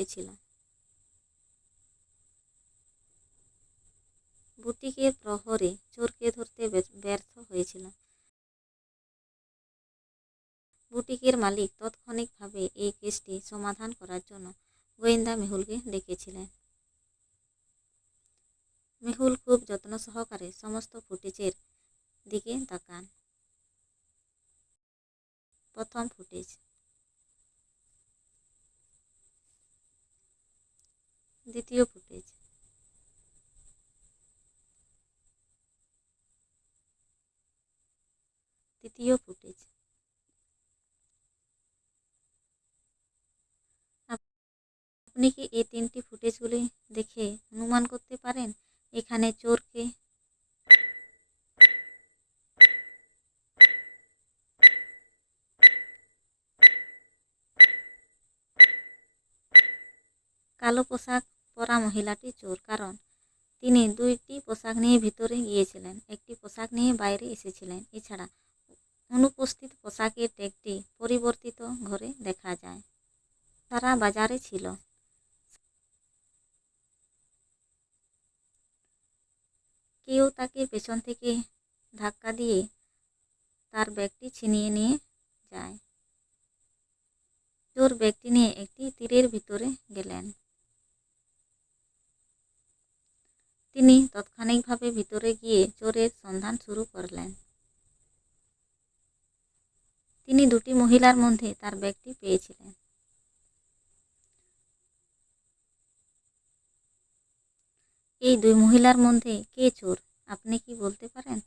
হয়েছিল বুটিকের প্রহরে চোরকে ধরতে ব্যর্থ হয়েছিল বুটিকের মালিক তাৎক্ষণিকভাবে এই কেসটি সমাধান করার জন্য গোয়েন্দা মেহুলকে ডেকেছিলেন। মেহুল খুব যত্ন সহকারে সমস্ত ফুটেজের দিকে তাকান। প্রথম ফুটেজ দ্বিতীয় ফুটেজ। তৃতীয় ফুটেজ। আপনি কি এই তিনটি ফুটেজগুলি দেখে অনুমান করতে পারেন? এখানে চোরকে কালো পোশাক পরা মহিলাটি চোর। কারণ তিনি দুইটি পোশাক নিয়ে ভিতরে গিয়েছিলেন, একটি পোশাক নিয়ে বাইরে এসেছিলেন। এছাড়া অনুপস্থিত পোশাকের ট্যাগটি পরিবর্তিত ঘরে দেখা যায়। তারা বাজারে ছিল। কেউ তাকে পেছন থেকে ধাক্কা দিয়ে তার ব্যাগটি ছিনিয়ে নিয়ে যায়। চোর ব্যাগটি নিয়ে একটি তীরের ভিতরে গেলেন তিনি তাৎক্ষণিকভাবে ভিতরে গিয়ে চোরের সন্ধান শুরু করলেন। তিনি দুটি মহিলার মধ্যে তার ব্যাগটি পেয়েছিলেন। এই দুই মহিলার মধ্যে কে চোর, আপনি কি বলতে পারেন?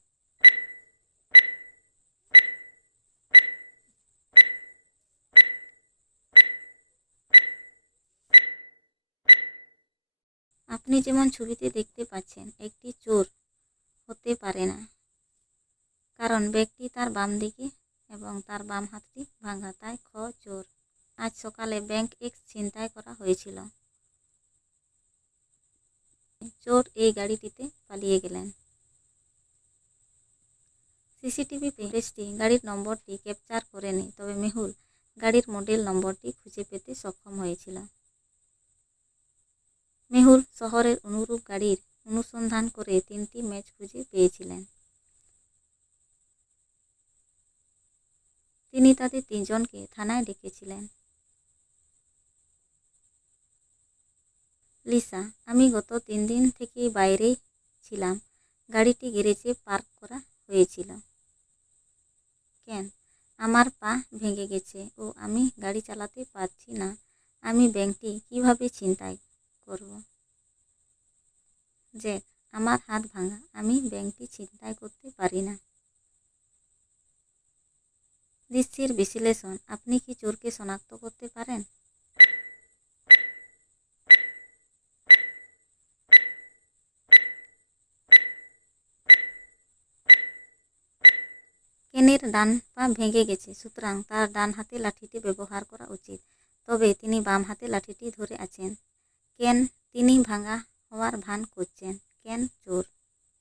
আপনি যেমন ছবিতে দেখতে পাচ্ছেন, একটি চোর হতে পারে না। কারণ ব্যক্তি তার বাম দিকে এবং তার বাম হাতটি ভাঙা তাই খ, চোর। আজ সকালে ব্যাংক এক্স ছিনতাই করা হয়েছিল। চোর এই গাড়িটিতে পালিয়ে গেলেন। সিসিটিভি ফুটেজটি গাড়ির নম্বরটি ক্যাপচার করেনি তবে মেহুল গাড়ির মডেল নম্বরটি খুঁজে পেতে সক্ষম হয়েছিল। মেহুল শহরের অনুরূপ গাড়ির অনুসন্ধান করে তিনটি ম্যাচ খুঁজে পেয়েছিলেন। তিনি তাদের তিনজনকে থানায় ডেকেছিলেন। লিসা, আমি গত তিন দিন থেকে বাইরে ছিলাম। গাড়িটি গ্যারেজে পার্ক করা হয়েছিল। কেন? আমার পা ভেঙে গেছে ও আমি গাড়ি চালাতে পারছি না। আমি ব্যাংকটি কীভাবে ছিনতাই করব। জ্যাক আমার হাত ভাঙা, আমি ব্যাংকটি ছিনতাই করতে পারি না। দৃশ্যের বিশ্লেষণ, আপনি কি চোরকে শনাক্ত করতে পারেন? কেনের ডান পা ভেঙে গেছে, সুতরাং তার ডান হাতে লাঠিটি ব্যবহার করা উচিত। তবে তিনি বাম হাতে লাঠিটি ধরে আছেন। কেন তিনি ভাঙা হওয়ার ভান করছেন? কেন চোর?